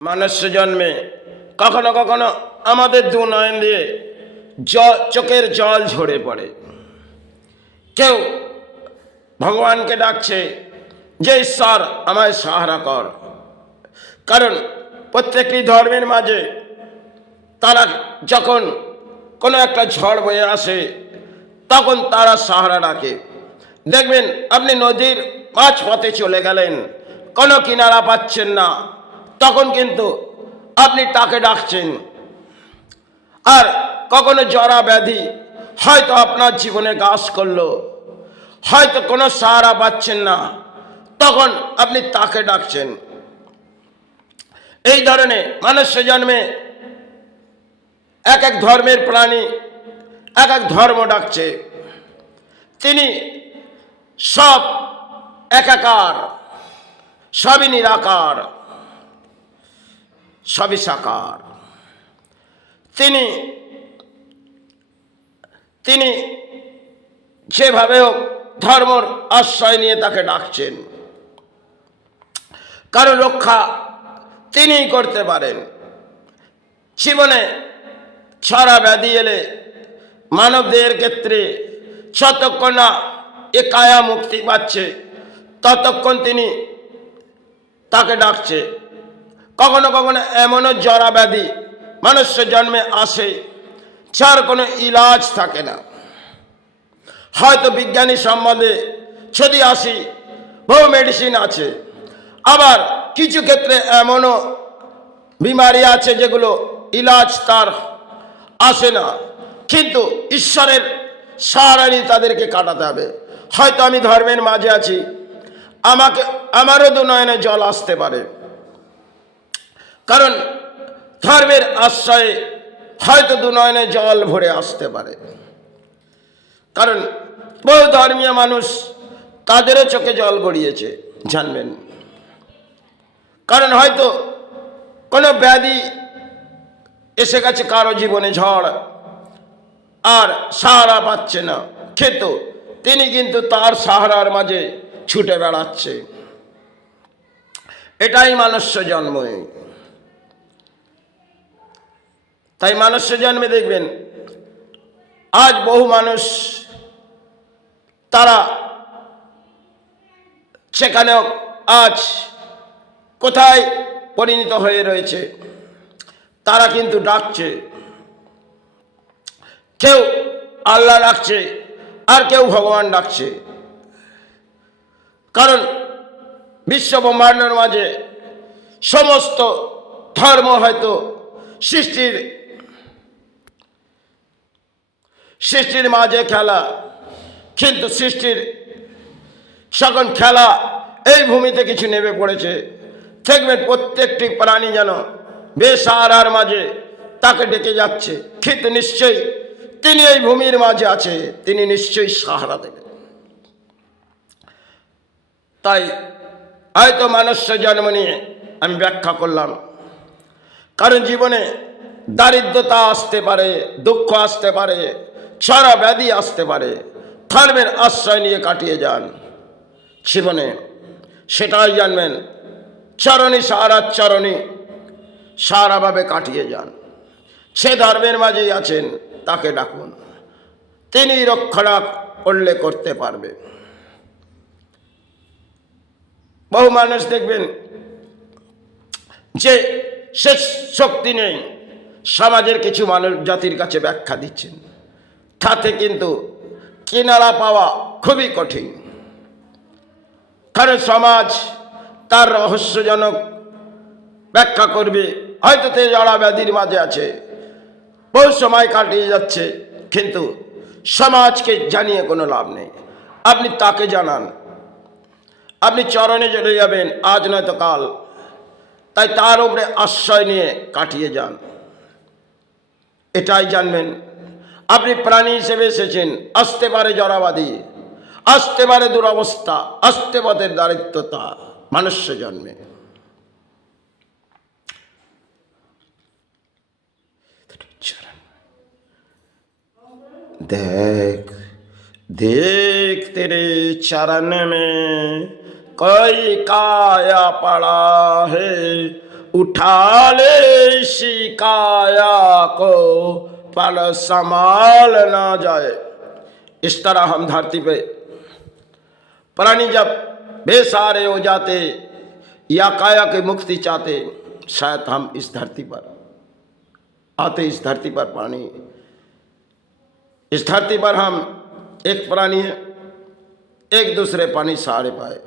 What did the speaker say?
মানুষ জন্মে কখনো কখনো আমাদের দু নয়ন দিয়ে চোখের জল ঝরে পড়ে। কেউ ভগবানকে ডাকছে যে ঈশ্বর আমায় সাহারা কর, কারণ প্রত্যেকটি ধর্মের মাঝে তারা যখন কোনো একটা ঝড় বয়ে আসে তখন তারা সাহারা ডাকে। দেখবেন আপনি নদীর মাঝপথে চলে গেলেন, কোনো কিনারা পাচ্ছেন না, তখন কিন্তু আপনি তাকে ডাকছেন। আর কখনো জরা ব্যাধি হয়তো আপনার জীবনে গ্রাস করলো, হয়তো কোনো সাহারা পাচ্ছেন না, তখন আপনি তাকে ডাকছেন। এই ধরনের মানুষ জন্মে এক এক ধর্মের প্রাণী এক এক ধর্ম ডাকছে। তিনি সব একাকার, সবই নিরাকার, সবই সাকার। তিনি যেভাবে হোক ধর্মর আশ্রয় নিয়ে তাকে ডাকছেন, কারো রক্ষা তিনিই করতে পারেন। জীবনে ছড়া ব্যাধি এলে মানবদের ক্ষেত্রে যতক্ষণ না এ কায়া মুক্তি পাচ্ছে ততক্ষণ তিনি তাকে ডাকছে। কখনো কখনো এমনও জরা ব্যাধি মানুষ জন্মে আসে যার কোনো ইলাজ থাকে না। হয়তো বিজ্ঞানী সম্বন্ধে যদি আসি, বহু মেডিসিন আছে, আবার কিছু ক্ষেত্রে এমনও বিমারি আছে যেগুলো ইলাজ তার আসে না, কিন্তু ঈশ্বরের সাহারা নিয়ে তাদেরকে কাটাতে হবে। হয়তো আমি ধর্মের মাঝে আছি, আমারও দু নয়নে জল আসতে পারে, কারণ ধর্মের আশ্রয়ে হয়তো দু নয়নে জল ভরে আসতে পারে। কারণ বহু ধর্মীয় মানুষ তাদেরও চোখে জল গড়িয়েছে, জানবেন। কারণ হয়তো কোনো ব্যাধি এসে গেছে কারো জীবনে, ঝড়, আর সাহারা পাচ্ছে না, কিন্তু তিনি কিন্তু তার সাহারার মাঝে ছুটে বেড়াচ্ছে। এটাই মানুষ্য জন্ম। তাই মানুষ্য জন্মে দেখবেন আজ বহু মানুষ তারা সেখানেও আজ কোথায় পরিণত হয়ে রয়েছে, তারা কিন্তু ডাকছে। কেউ আল্লাহ ডাকছে আর কেউ ভগবান ডাকছে, কারণ বিশ্ব ব্রহ্মাণ্ডের মাঝে সমস্ত ধর্ম হয়তো সৃষ্টির মাঝে খেলা, কিন্তু সৃষ্টির সকল খেলা এই ভূমিতে কিছু নেমে পড়েছে। দেখবেন প্রত্যেকটি প্রাণী যেন বেসাহারার মাঝে তাকে ডেকে যাচ্ছে, কিন্তু নিশ্চয়ই তিনি এই ভূমির মাঝে আছে, তিনি নিশ্চয়ই সাহারা দেবেন। তাই হয়তো মানুষ্য জন্ম নিয়ে আমি ব্যাখ্যা করলাম, কারণ জীবনে দারিদ্রতা আসতে পারে, দুঃখ আসতে পারে, ছড়া ব্যাধি আসতে পারে, ধর্মের আশ্রয় নিয়ে কাটিয়ে যান জীবনে, সেটাই জানবেন। চরণী সারাভাবে কাটিয়ে যান। সে ধর্মের মাঝেই আছেন, তাকে ডাকুন, তিনি রক্ষা করলে করতে পারবে। বহু মানুষ দেখবেন যে শেষ শক্তি নেই, সমাজের কিছু মানুষ জাতির কাছে ব্যাখ্যা দিচ্ছেন, তাতে কিন্তু কিনারা পাওয়া খুবই কঠিন। কারণ সমাজ তার রহস্যজনক ব্যাখ্যা করবে, হয়তো তে জড়া ব্যাধির মাঝে আছে, বহু সময় কাটিয়ে যাচ্ছে, কিন্তু সমাজকে জানিয়ে কোনো লাভ নেই। আপনি তাকে জানান, আপনি চরণে চলে যাবেন আজ নয়তো কাল। তাই তার উপরে আশ্রয় নিয়ে কাটিয়ে যান, এটাই জানবেন। আপনি প্রাণী হিসেবে এসেছেন, আসতে পারে জড়াবাদী, আসতে পারে দুরবস্থা, আসতে পারে দারিদ্রতা মানুষ্য জন্মে। देख देख तेरे चरण में कोई काया पड़ा है, उठा ले शिकाया को पल संभाल ना जाए। इस तरह हम धरती पे प्राणी जब बेसहारे हो जाते या काया की मुक्ति चाहते, शायद हम इस धरती पर आते। इस धरती पर प्राणी, इस धरती पर हम एक प्राणी है, एक दूसरे पानी सहारे पाए।